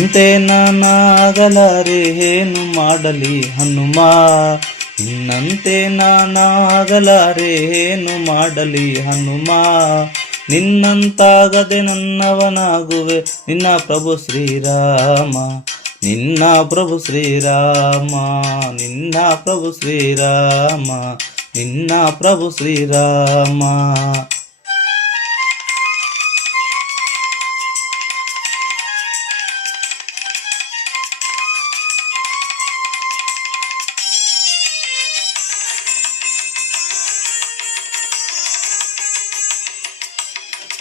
ನಿನ್ನಂತೆ ನಾನಾಗಲಾರೆ, ಏನು ಮಾಡಲಿ ಹನುಮ? ನಿನ್ನಂತೆ ನಾನಾಗಲಾರೆ, ಏನು ಮಾಡಲಿ ಹನುಮ? ನಿನ್ನಂತಾಗದೆ ನನ್ನವನಾಗುವೆ, ನಿನ್ನ ಪ್ರಭು ಶ್ರೀರಾಮ. ನಿನ್ನ ಪ್ರಭು ಶ್ರೀರಾಮ, ನಿನ್ನ ಪ್ರಭು ಶ್ರೀರಾಮ, ನಿನ್ನ ಪ್ರಭು ಶ್ರೀರಾಮ.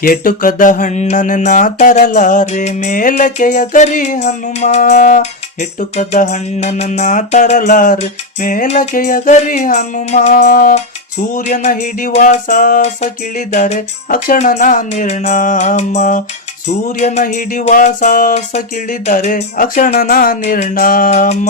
ಎಟುಕದ ಹಣ್ಣನ ನಾ ತರಲಾರೆ ಮೇಲಕೆಯ ಕರಿ ಹನುಮ. ಎಟುಕದ ಹಣ್ಣನ ನಾ ತರಲಾರೆ ಮೇಲಕೆಯ ಕರಿ ಹನುಮ. ಸೂರ್ಯನ ಹಿಡಿವ ಸಾಸ ಕಿಳಿದರೆ ಅಕ್ಷಣನ ನಿರ್ಣಾಮ. ಸೂರ್ಯನ ಹಿಡಿವ ಸಾಸ ಕಿಳಿದರೆ ಅಕ್ಷಣನ ನಿರ್ಣಾಮ.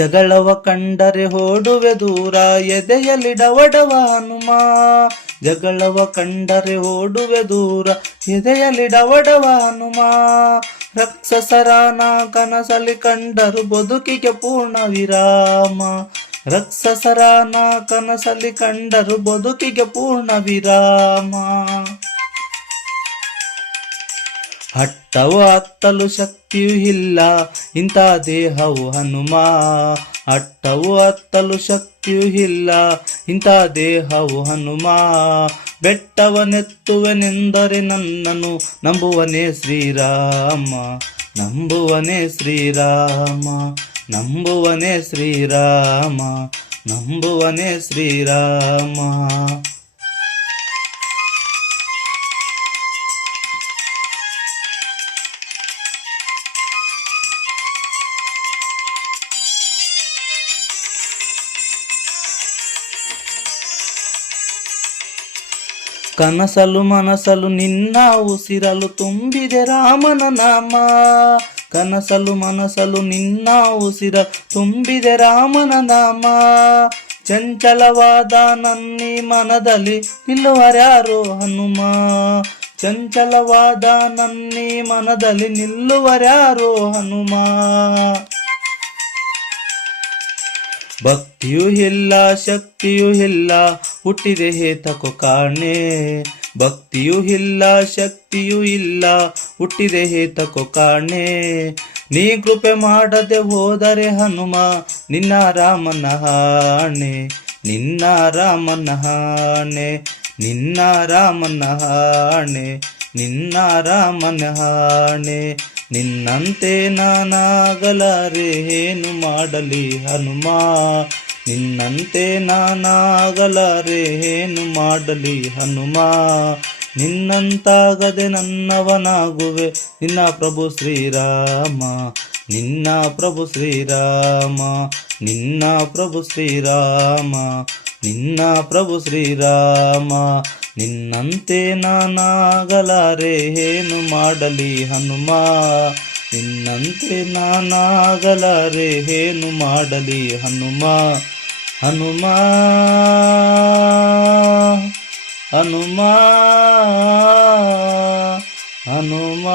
ಜಗಳವ ಕಂಡರೆ ಓಡುವೆ ದೂರ ಎದೆಯಲ್ಲಿ ಡವಡವ ಹನುಮ. ಜಗಳವ ಕಂಡರೆ ಓಡುವೆ ದೂರ ಎದೆಯಲ್ಲಿ ಡವಡವ ಹನುಮ ರಕ್ಷಸರಾನ ಕನಸಲಿ ಕಂಡರು ಬದುಕಿಗೆ ಪೂರ್ಣ ವಿರಾಮ. ರಕ್ಷಸರಾನ ಕನಸಲಿ ಕಂಡರು ಬದುಕಿಗೆ ಪೂರ್ಣ ವಿರಾಮ. ಹಟ್ಟವು ಹತ್ತಲು ಶಕ್ತಿಯೂ ಇಲ್ಲ, ಇಂಥ ದೇಹವು ಹನುಮ. ಹಟ್ಟವು ಹತ್ತಲು ಶಕ್ತಿಯೂ ಇಲ್ಲ, ಇಂಥ ದೇಹವು ಹನುಮ. ಬೆಟ್ಟವನೆತ್ತುವೆನೆಂದರೆ ನನ್ನನು ನಂಬುವನೇ ಶ್ರೀರಾಮ. ನಂಬುವನೇ ಶ್ರೀರಾಮ. ನಂಬುವನೇ ಶ್ರೀರಾಮ. ನಂಬುವನೇ ಶ್ರೀರಾಮ. ಕನಸಲು ಮನಸಲು ನಿನ್ನ ಉಸಿರಲು ತುಂಬಿದೆ ರಾಮನ ನಾಮ. ಕನಸಲು ಮನಸಲು ನಿನ್ನ ಉಸಿರ ತುಂಬಿದೆ ರಾಮನ ನಾಮ. ಚಂಚಲವಾದ ನನ್ನಿ ಮನದಲ್ಲಿ ನಿಲ್ಲುವರ್ಯಾರು ಹನುಮ. ಚಂಚಲವಾದ ನನ್ನಿ ಮನದಲ್ಲಿ ನಿಲ್ಲುವರ್ಯಾರು ಹನುಮ. ಭಕ್ತಿಯೂ ಇಲ್ಲ, ಶಕ್ತಿಯು ಇಲ್ಲ, ಹುಟ್ಟಿದೆ ಹೇತಕೋ ಕಾಣೆ. ಭಕ್ತಿಯೂ ಇಲ್ಲ, ಶಕ್ತಿಯೂ ಇಲ್ಲ, ಹುಟ್ಟಿದೆ ಹೇತಕೋ ಕಾಣೆ. ನೀ ಕೃಪೆ ಮಾಡದೆ ಹೋದರೆ ಹನುಮ, ನಿನ್ನ ರಾಮನ ಹಾಣೆ ನಿನ್ನ ರಾಮನ ಹಾಣೆ ನಿನ್ನ ರಾಮನ ಹಾಣೆ ನಿನ್ನ ರಾಮನ ಹಾಣೆ ನಿನ್ನಂತೆ ನಾನಾಗಲಾರೆ, ಏನು ಮಾಡಲಿ ಹನುಮ. ನಿನ್ನಂತೆ ನಾನಾಗಲಾರೇನು ಮಾಡಲಿ ಹನುಮ? ನಿನ್ನಂತಾಗದೆ ನನ್ನವನಾಗುವೆ ನಿನ್ನ ಪ್ರಭು ಶ್ರೀರಾಮ. ನಿನ್ನ ಪ್ರಭು ಶ್ರೀರಾಮ. ನಿನ್ನ ಪ್ರಭು ಶ್ರೀರಾಮ. ನಿನ್ನ ಪ್ರಭು ಶ್ರೀರಾಮ. ನಿನ್ನಂತೆ ನಾನಾಗಲಾರೇನು ಮಾಡಲಿ ಹನುಮ? ನಿನ್ನಂತೆ ನಾನಾಗಲಾರೇನು ಮಾಡಲಿ ಹನುಮ? ಹನುಮ ಹನುಮ ಹನುಮ